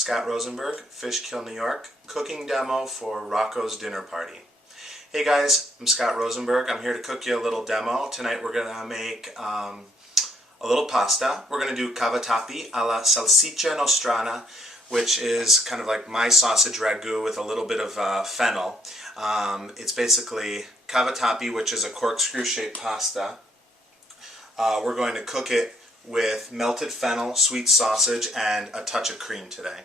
Scott Rosenberg, Fishkill, New York, cooking demo for Rocco's dinner party. Hey guys, I'm Scott Rosenberg. I'm here to cook you a little demo. Tonight we're going to make a little pasta. We're going to do cavatappi alla salsiccia nostrana, which is kind of like my sausage ragu with a little bit of fennel. It's basically cavatappi, which is a corkscrew-shaped pasta. We're going to cook it with melted fennel, sweet sausage, and a touch of cream today.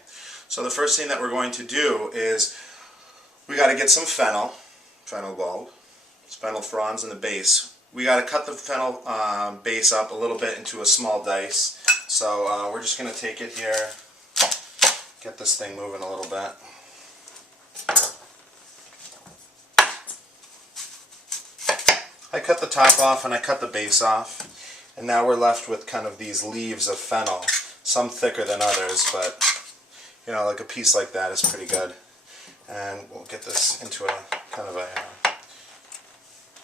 So the first thing that we're going to do is we got to get some fennel bulb, fennel fronds in the base. We got to cut the fennel base up a little bit into a small dice. So we're just going to take it here, get this thing moving a little bit. I cut the top off and I cut the base off. And now we're left with kind of these leaves of fennel, some thicker than others, but you know, like a piece like that is pretty good. And we'll get this into a kind of a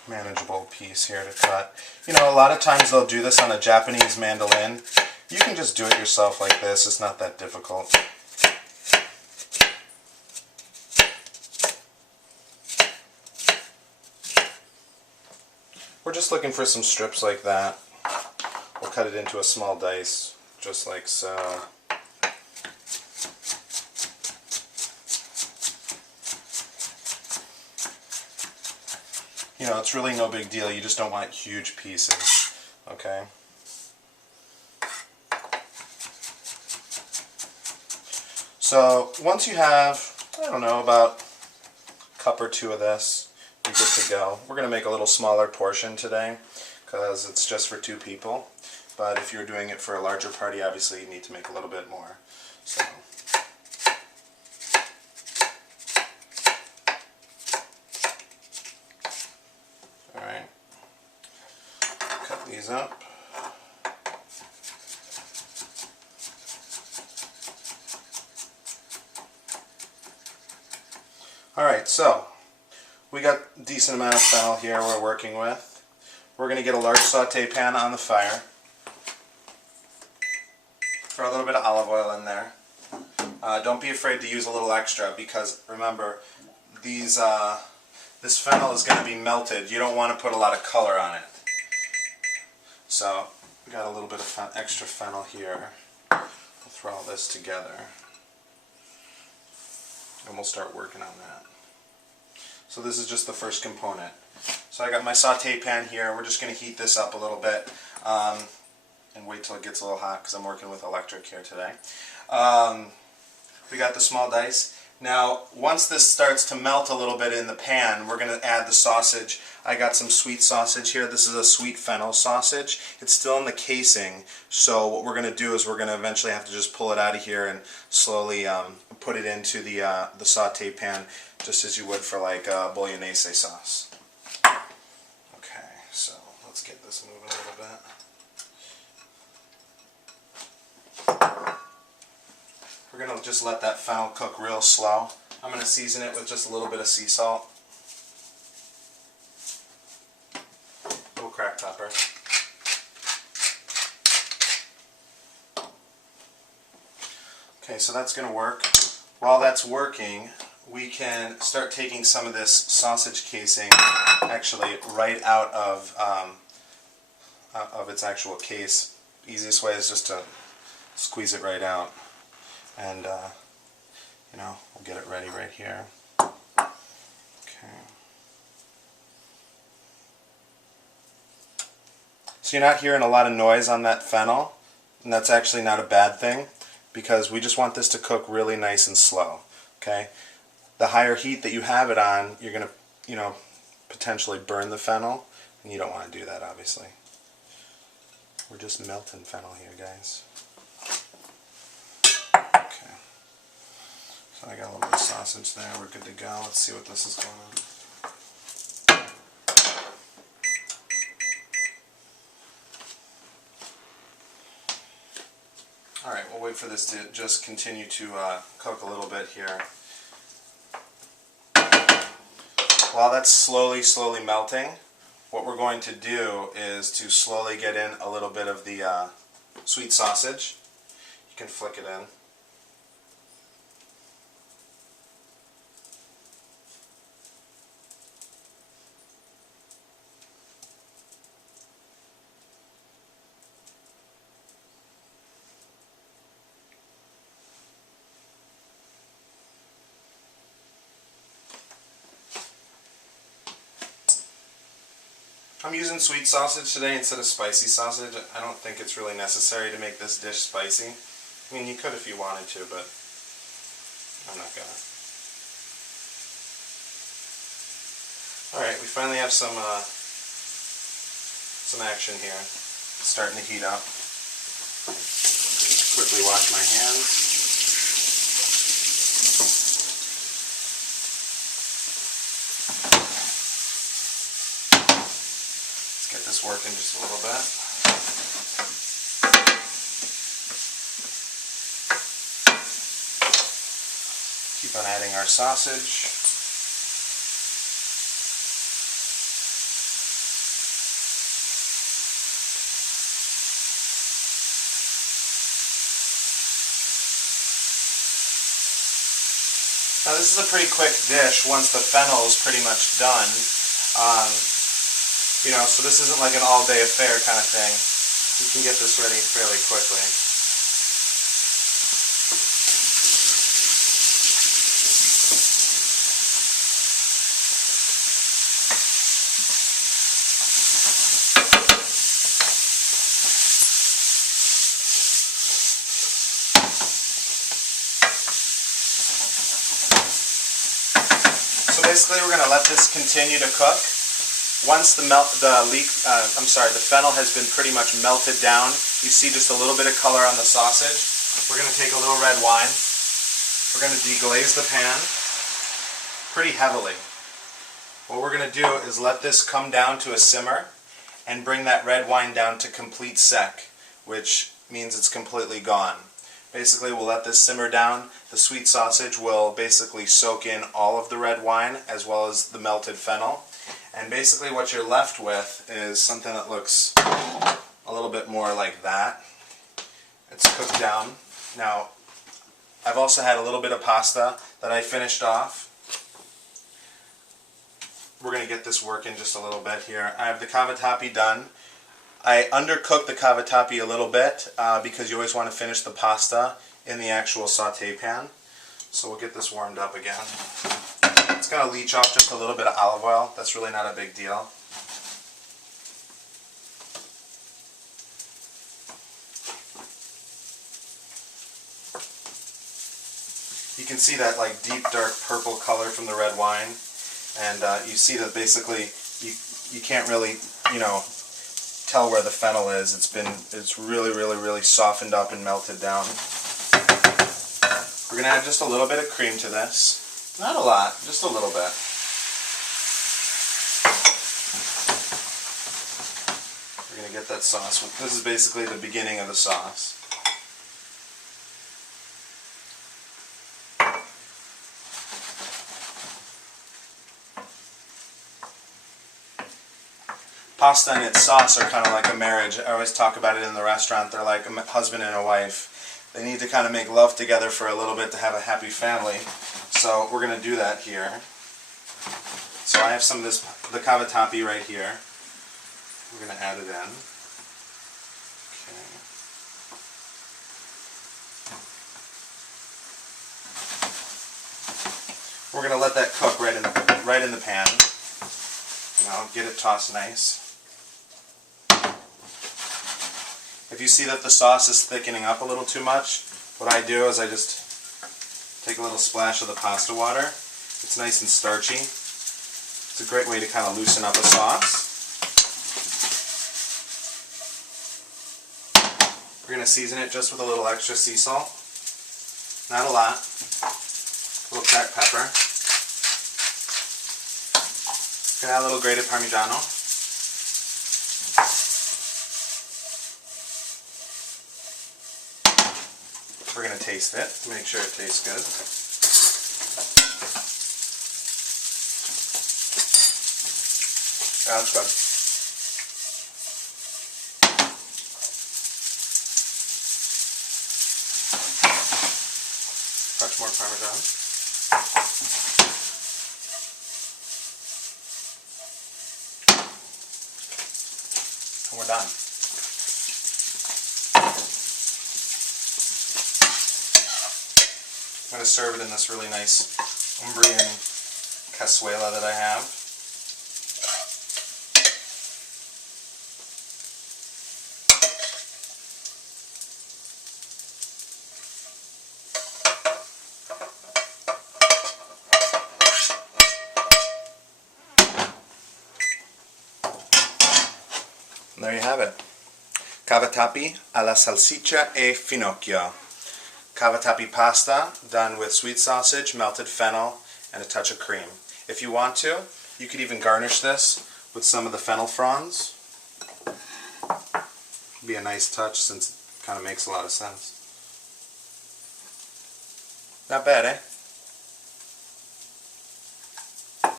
manageable piece here to cut. You know, a lot of times they'll do this on a Japanese mandolin. You can just do it yourself like this. It's not that difficult. We're just looking for some strips like that. We'll cut it into a small dice, just like so. You know, it's really no big deal. You just don't want huge pieces, okay? So once you have, I don't know, about a cup or two of this, you're good to go. We're going to make a little smaller portion today because it's just for 2 people. But if you're doing it for a larger party, obviously you need to make a little bit more. So. Alright. Cut these up. Alright, so we got a decent amount of fennel here we're working with. We're going to get a large saute pan on the fire. Throw a little bit of olive oil in there. Don't be afraid to use a little extra because remember, this fennel is going to be melted. You don't want to put a lot of color on it. So we got a little bit of extra fennel here. We'll throw all this together and we'll start working on that. So this is just the first component. So I got my saute pan here. We're just going to heat this up a little bit. And wait till it gets a little hot because I'm working with electric here today. We got the small dice. Now, once this starts to melt a little bit in the pan, we're going to add the sausage. I got some sweet sausage here. This is a sweet fennel sausage. It's still in the casing, so what we're going to do is we're going to eventually have to just pull it out of here and slowly put it into the saute pan, just as you would for like bolognese sauce. Okay, so let's get this moving a little bit. We're going to just let that fennel cook real slow. I'm going to season it with just a little bit of sea salt. A little cracked pepper. Okay, so that's going to work. While that's working, we can start taking some of this sausage casing actually right out of its actual case. The easiest way is just to squeeze it right out. And, you know, we'll get it ready right here. Okay. So you're not hearing a lot of noise on that fennel, and that's actually not a bad thing, because we just want this to cook really nice and slow, okay? The higher heat that you have it on, you're going to, you know, potentially burn the fennel, and you don't want to do that, obviously. We're just melting fennel here, guys. So I got a little bit of sausage there, we're good to go. Let's see what this is going on. Alright, we'll wait for this to just continue to cook a little bit here. While that's slowly melting, what we're going to do is to slowly get in a little bit of the sweet sausage. You can flick it in. I'm using sweet sausage today instead of spicy sausage. I don't think it's really necessary to make this dish spicy. I mean, you could if you wanted to, but I'm not gonna. Alright, we finally have some action here. It's starting to heat up. Quickly wash my hands. Get this working just a little bit. Keep on adding our sausage. Now this is a pretty quick dish once the fennel is pretty much done. You know, so this isn't like an all-day affair kind of thing. You can get this ready fairly quickly. So basically we're going to let this continue to cook. Once the fennel has been pretty much melted down, you see just a little bit of color on the sausage. We're going to take a little red wine. We're going to deglaze the pan pretty heavily. What we're going to do is let this come down to a simmer and bring that red wine down to complete sec, which means it's completely gone. Basically, we'll let this simmer down. The sweet sausage will basically soak in all of the red wine as well as the melted fennel. And basically what you're left with is something that looks a little bit more like that. It's cooked down. Now, I've also had a little bit of pasta that I finished off. We're going to get this working just a little bit here. I have the cavatappi done. I undercooked the cavatappi a little bit because you always want to finish the pasta in the actual saute pan. So we'll get this warmed up again. It's going to leach off just a little bit of olive oil. That's really not a big deal. You can see that like deep dark purple color from the red wine, and you see that basically you can't really, you know, tell where the fennel is. It's really softened up and melted down. We're going to add just a little bit of cream to this. Not a lot, just a little bit. We're going to get that sauce. This is basically the beginning of the sauce. Pasta and its sauce are kind of like a marriage. I always talk about it in the restaurant. They're like a husband and a wife. They need to kind of make love together for a little bit to have a happy family. So we're going to do that here. So I have some of this, the cavatappi right here. We're going to add it in. Okay. We're going to let that cook right in the pan. And I'll get it tossed nice. If you see that the sauce is thickening up a little too much, what I do is I just take a little splash of the pasta water. It's nice and starchy. It's a great way to kind of loosen up a sauce. We're going to season it just with a little extra sea salt. Not a lot. A little cracked pepper. Going to add a little grated Parmigiano. We're going to taste it to make sure it tastes good. Yeah, that's good. Touch more Parmesan. And we're done. I'm going to serve it in this really nice Umbrian cazuela that I have. And there you have it. Cavatappi alla salsiccia e finocchio. Cavatappi pasta done with sweet sausage, melted fennel, and a touch of cream. If you want to, you could even garnish this with some of the fennel fronds. Be a nice touch since it kind of makes a lot of sense. Not bad, eh?